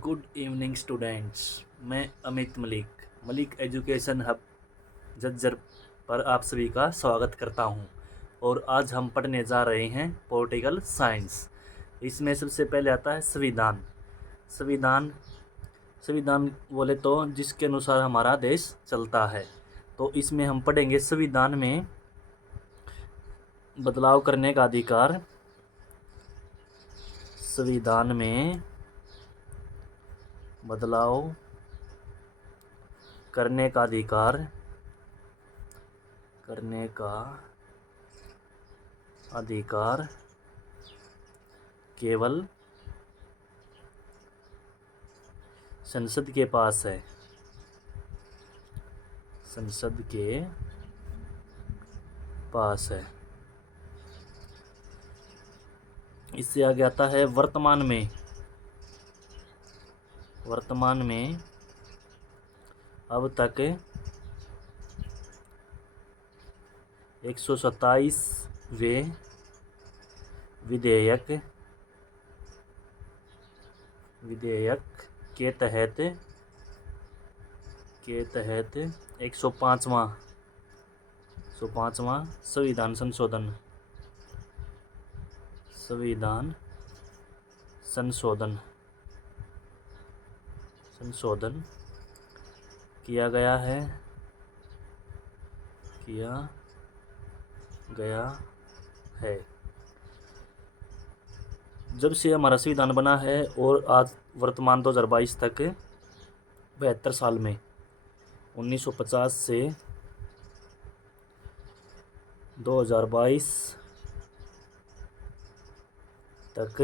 Good evening students. मैं Amit Malik education hub Jhajjar पर आप सभी का स्वागत करता हूं। और आज हम पढ़ने जा रहे हैं पॉलिटिकल साइंस। इसमें सबसे पहले आता है संविधान। संविधान संविधान बोले तो जिसके अनुसार हमारा देश चलता है। तो इसमें हम पढ़ेंगे संविधान में बदलाव करने का अधिकार। संविधान में बदलाव करने का अधिकार केवल संसद के पास है। संसद के पास है। इससे आगे आता है वर्तमान में अब तक 127वें विधेयक के तहत 105वां संविधान संशोधन किया गया है। जब से हमारा संविधान बना है और आज वर्तमान 2022 तक 72 साल में 1950 से 2022 तक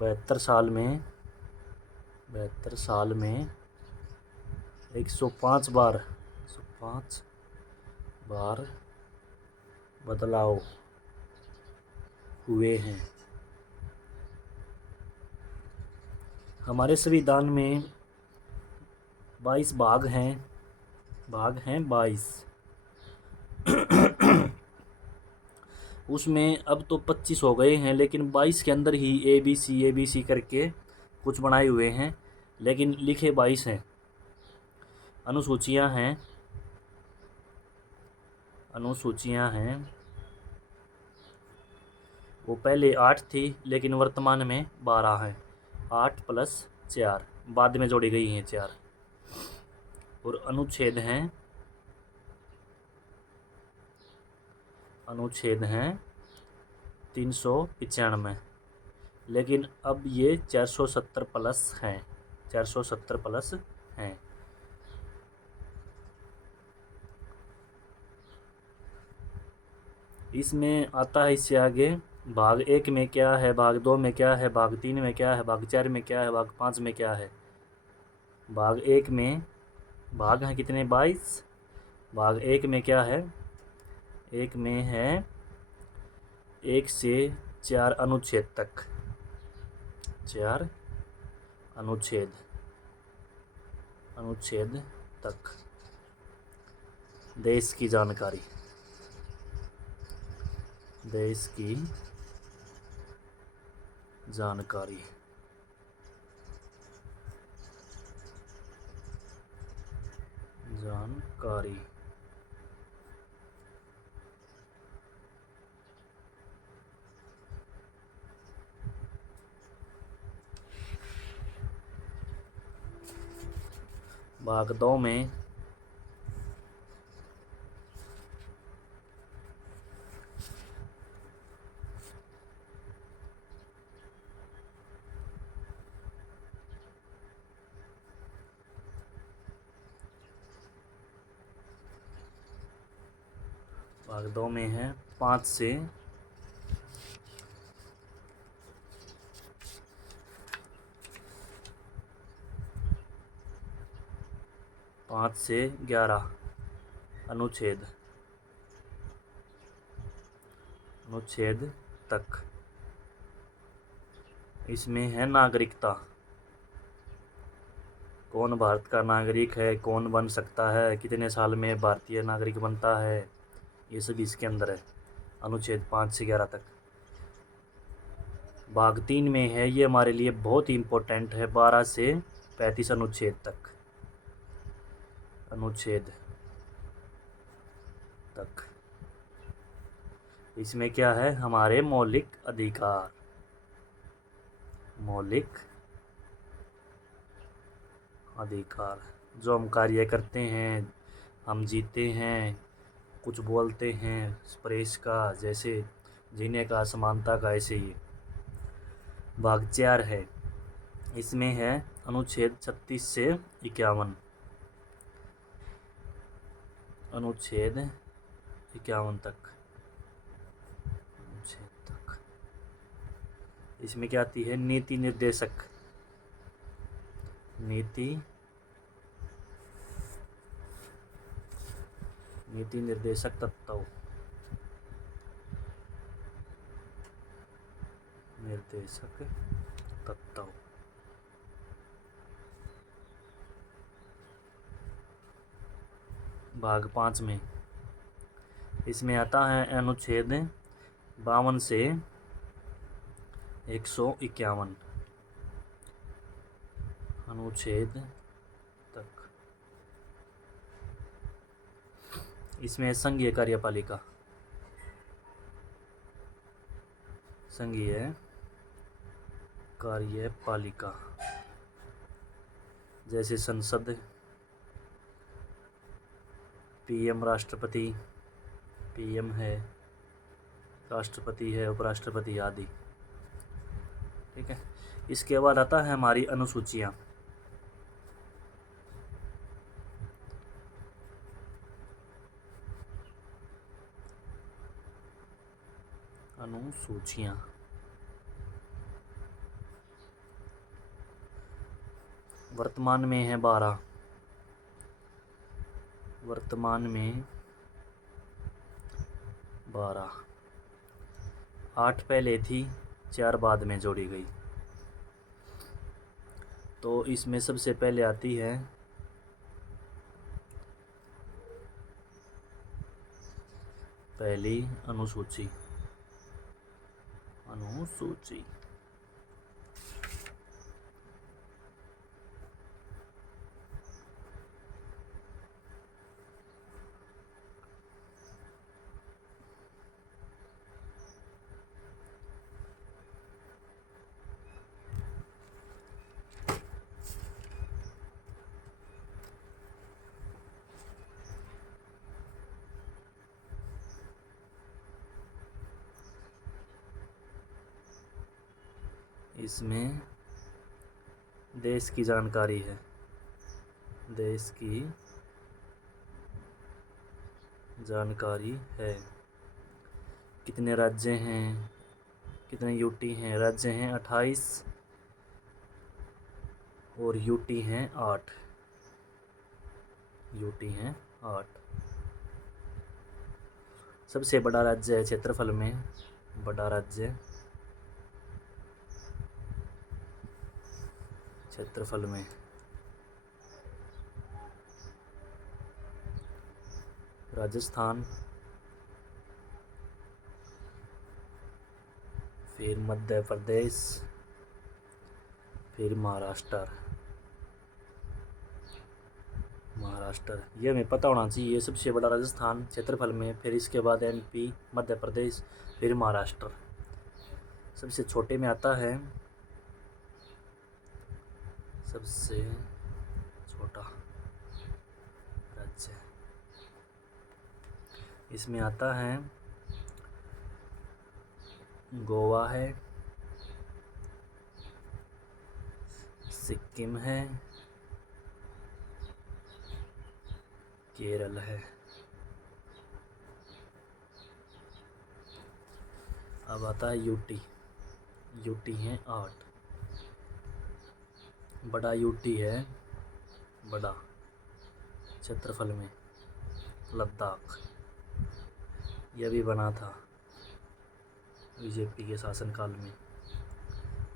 72 साल में 105 बार बदलाव हुए हैं। हमारे संविधान में 22 भाग हैं 22। उसमें अब तो 25 हो गए हैं, लेकिन 22 के अंदर ही ए बी सी करके कुछ बनाए हुए हैं, लेकिन लिखे 22 हैं। अनुसूचियां हैं वो पहले 8 थी, लेकिन वर्तमान में 12 हैं। 8 + 4 बाद में जोड़ी गई हैं 4। और अनुच्छेद हैं 395, लेकिन अब ये 470 प्लस हैं। इसमें आता है इससे आगे भाग 1 में क्या है, भाग 2 में क्या है, भाग 3 में क्या है, भाग 4 में क्या है, भाग 5 में क्या है। भाग 1 में भाग हैं कितने, 22। भाग 1 में क्या है, 1 में है 1 से 4 अनुच्छेद तक। 4 अनुच्छेद तक देश की जानकारी। भाग 2 में है 5 से 11 अनुच्छेद तक। इसमें है नागरिकता, कौन भारत का नागरिक है, कौन बन सकता है, कितने साल में भारतीय नागरिक बनता है, ये सब इसके अंदर है। अनुच्छेद 5 से 11 तक। भाग 3 में है, ये हमारे लिए बहुत ही इम्पोर्टेंट है, 12 से 35 अनुच्छेद तक, अनुच्छेद तक। इसमें क्या है, हमारे मौलिक अधिकार, मौलिक अधिकार, जो हम कार्य करते हैं, हम जीते हैं, कुछ बोलते हैं, प्रेस का, जैसे जीने का, समानता का, ऐसे ही। भाग 4 है, इसमें है अनुच्छेद 36 से 51, अनुच्छेद 51 तक, अनुच्छेद तक। इसमें क्या आती है, नीति निर्देशक, नीति निर्देशक तत्व, निर्देशक तत्व। भाग 5 में, इसमें आता है अनुच्छेद 52 से 151, अनुच्छेद तक। इसमें संघीय कार्यपालिका, संघीय कार्यपालिका, जैसे संसद, पीएम, राष्ट्रपति, पीएम है, राष्ट्रपति है, उपराष्ट्रपति आदि। ठीक है। इसके बाद आता है हमारी अनुसूचियाँ। अनुसूचियाँ, वर्तमान में है 12, वर्तमान में 12, 8 पहले थी, 4 बाद में जोड़ी गई। तो इसमें सबसे पहले आती है पहली अनुसूची, अनुसूची। इसमें देश की जानकारी है, देश की जानकारी है। कितने राज्य हैं, कितने यूटी हैं, राज्य हैं 28 और यूटी हैं 8, यूटी हैं 8। सबसे बड़ा राज्य है क्षेत्रफल में, बड़ा राज्य क्षेत्रफल में राजस्थान, फिर मध्य प्रदेश, फिर महाराष्ट्र, महाराष्ट्र ये हमें पता होना चाहिए। सबसे बड़ा राजस्थान क्षेत्रफल में, फिर इसके बाद एमपी, मध्य प्रदेश, फिर महाराष्ट्र। सबसे छोटे में आता है, सबसे छोटा राज्य, इसमें आता है गोवा है, सिक्किम है, केरल है। अब आता है यूटी, यूटी हैं 8। बड़ा यूटी है, बड़ा क्षेत्रफल में, लद्दाख। यह भी बना था बीजेपी के शासनकाल में।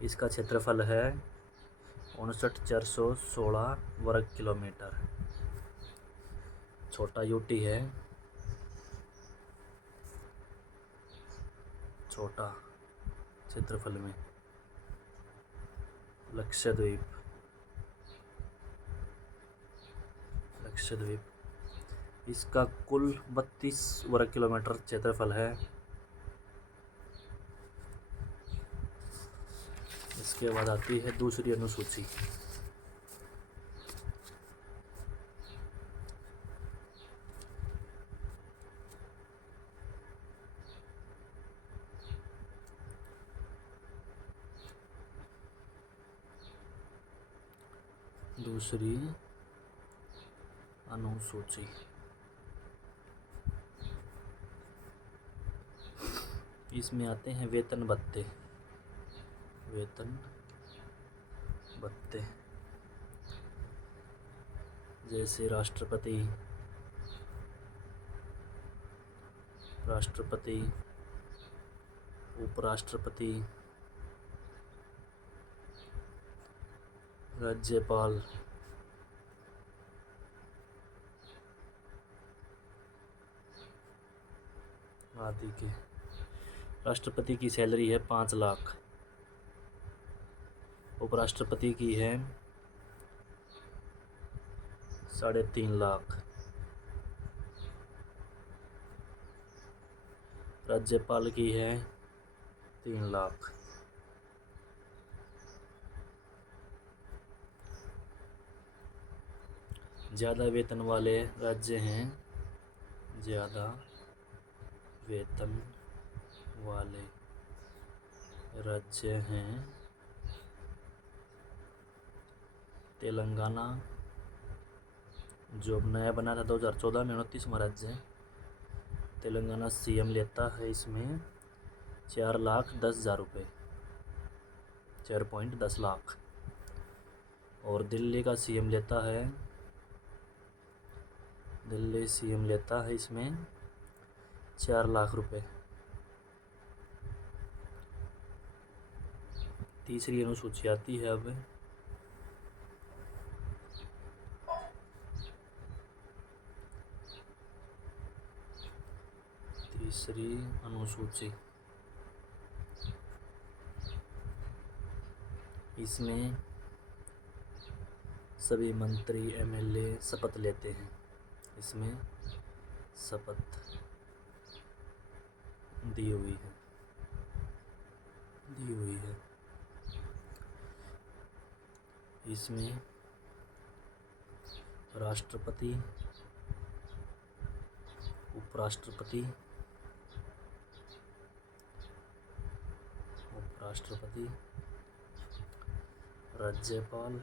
इसका क्षेत्रफल है 59,416 वर्ग किलोमीटर। छोटा यूटी है, छोटा क्षेत्रफल में। लक्षद्वीप। लक्षद्वीप, इसका कुल 32 वर्ग किलोमीटर क्षेत्रफल है। इसके बाद आती है दूसरी अनुसूची। दूसरी अनुसूची, इसमें आते हैं वेतन भत्ते। वेतन भत्ते जैसे राष्ट्रपति, राष्ट्रपति, उपराष्ट्रपति, राज्यपाल, आदि के। राष्ट्रपति की सैलरी है 5 लाख, उपराष्ट्रपति की है 3.5 लाख, राज्यपाल की है 3 लाख। ज़्यादा वेतन वाले राज्य हैं, ज़्यादा वेतन वाले राज्य हैं तेलंगाना, जो अब नया बना था 2014 में, 29वां राज्य है। तेलंगाना सीएम लेता है इसमें 4,10,000 रुपये, 4.10 लाख। और दिल्ली का सीएम लेता है, दिल्ली सीएम लेता है इसमें 4 लाख रुपये। तीसरी अनुसूची आती है अब। तीसरी अनुसूची, इसमें सभी मंत्री एमएलए शपथ लेते हैं। इसमें शपथ दी हुई है, दी हुई है। इसमें राष्ट्रपति, उपराष्ट्रपति, उपराष्ट्रपति, राज्यपाल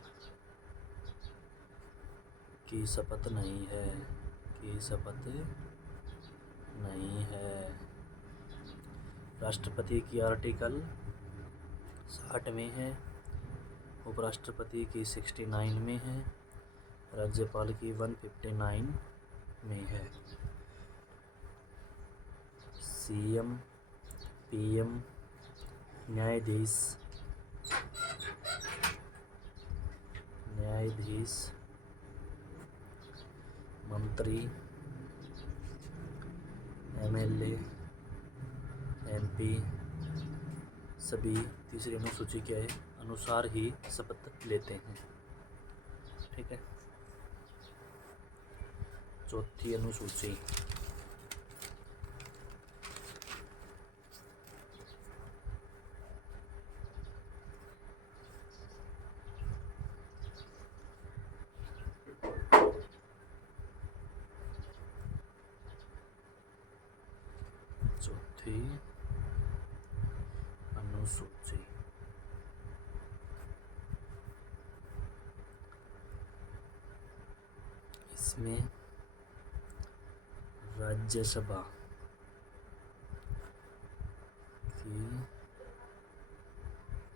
की शपथ नहीं है, की शपथ नहीं है। राष्ट्रपति की आर्टिकल 60 में है, उपराष्ट्रपति की 69 में है, राज्यपाल की 159 में है। सीएम, पीएम, न्यायाधीश, न्यायाधीश, मंत्री, एमएलए, एमपी, सभी तीसरी अनुसूची के अनुसार ही शपथ लेते हैं। ठीक है। चौथी अनुसूची, चौथी अनुसूची, इसमें राज्यसभा की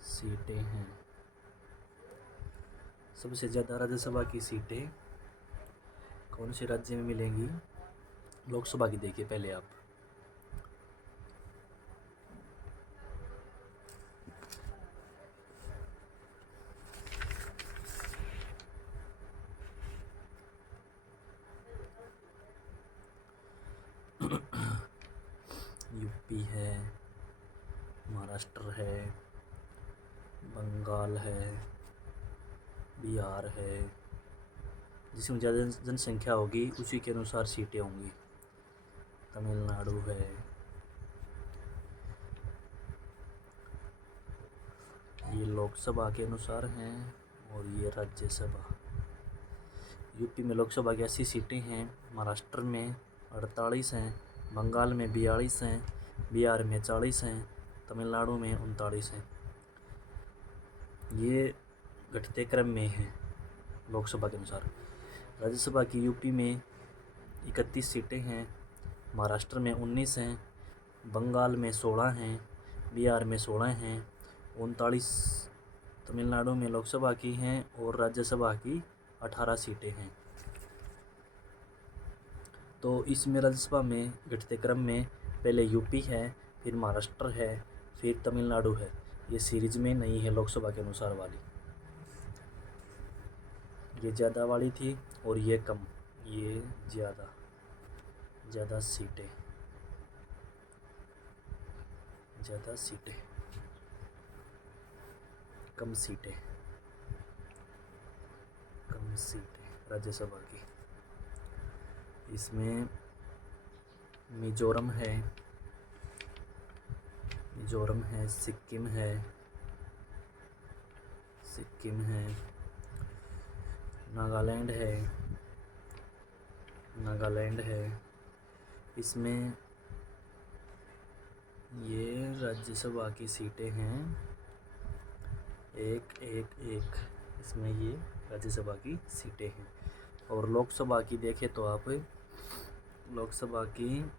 सीटें हैं। सबसे ज़्यादा राज्यसभा की सीटें कौन से राज्य में मिलेंगी? लोकसभा की देखिए पहले आप। यूपी है, महाराष्ट्र है, बंगाल है, बिहार है। जिसमें ज़्यादा जनसंख्या होगी उसी के अनुसार सीटें होंगी। तमिलनाडु है। ये लोकसभा के अनुसार हैं और ये राज्यसभा। यूपी में लोकसभा की 80 सीटें हैं, महाराष्ट्र में 48 हैं, बंगाल में 42 हैं, बिहार में 40 हैं, तमिलनाडु में 39 हैं। ये घटते क्रम में है लोकसभा के अनुसार। राज्यसभा की यूपी में 31 सीटें हैं, महाराष्ट्र में 19 हैं, बंगाल में 16 हैं, बिहार में 16 हैं, 39 तमिलनाडु में लोकसभा की हैं और राज्यसभा की 18 सीटें हैं। तो इसमें राज्यसभा में घटते क्रम में पहले यूपी है, फिर महाराष्ट्र है, फिर तमिलनाडु है। ये सीरीज में नहीं है लोकसभा के अनुसार वाली। ये ज़्यादा वाली थी और ये कम, ये ज़्यादा सीटें, कम सीटें राज्यसभा की। इसमें मिजोरम है, सिक्किम है, नागालैंड है। इसमें ये राज्यसभा की सीटें हैं एक। इसमें ये राज्यसभा की सीटें हैं। और लोकसभा की देखें तो आप, लोकसभा की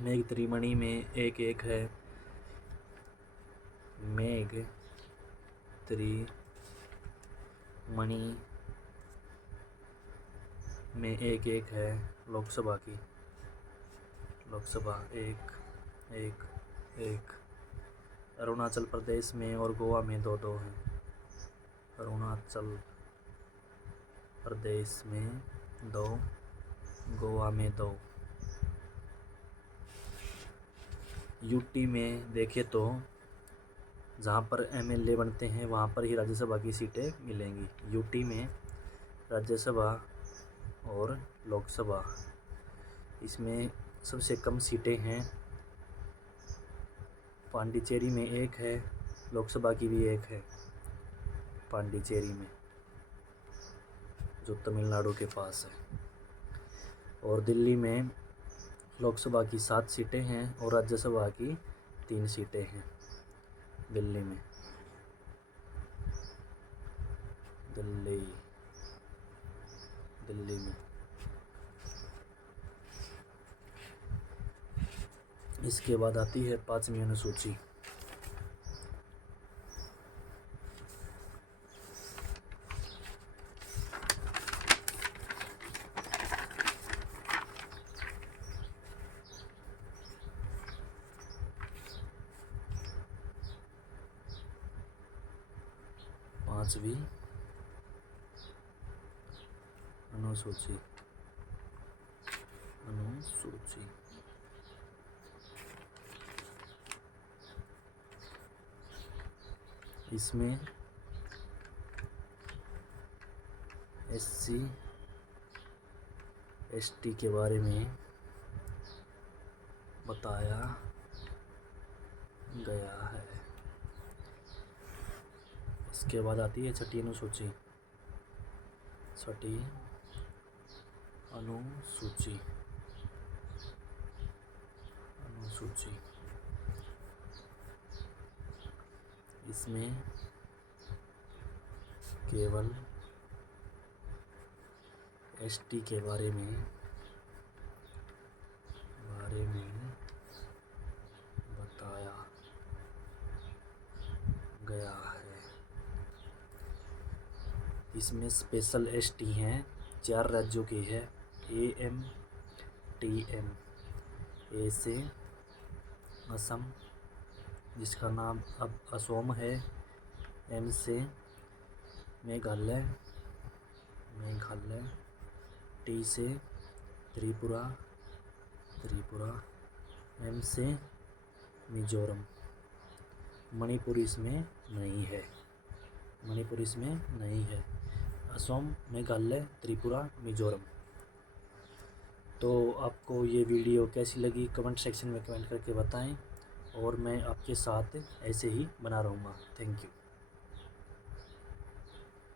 मेघ त्रिमणि में एक है, मेघ त्रिमणि में एक है लोकसभा की। लोकसभा एक। अरुणाचल प्रदेश में और गोवा में 2 हैं। अरुणाचल प्रदेश में 2, गोवा में 2। यूटी में देखें तो जहाँ पर एमएलए बनते हैं वहाँ पर ही राज्यसभा की सीटें मिलेंगी। यूटी में राज्यसभा और लोकसभा, इसमें सबसे कम सीटें हैं। पांडिचेरी में 1 है, लोकसभा की भी 1 है पांडिचेरी में, जो तमिलनाडु के पास है। और दिल्ली में लोकसभा की 7 सीटें हैं और राज्यसभा की 3 सीटें हैं दिल्ली में। दिल्ली में इसके बाद आती है 5वीं अनुसूची। अनुसूची इसमें SC ST के बारे में बताया गया है। इसके बाद आती है 6ठी अनुसूची। इसमें केवल ST के बारे में बताया गया है। इसमें स्पेशल ST हैं, 4 राज्यों की है। AM TM, ए से असम, जिसका नाम अब असोम है। M से मेघालय, T से त्रिपुरा, M से मिजोरम। मणिपुर इसमें नहीं है। मणिपुर इसमें नहीं है। असम, मेघालय, त्रिपुरा, मिजोरम। तो आपको ये वीडियो कैसी लगी कमेंट सेक्शन में कमेंट करके बताएं, और मैं आपके साथ ऐसे ही बना रहूँगा। Thank you.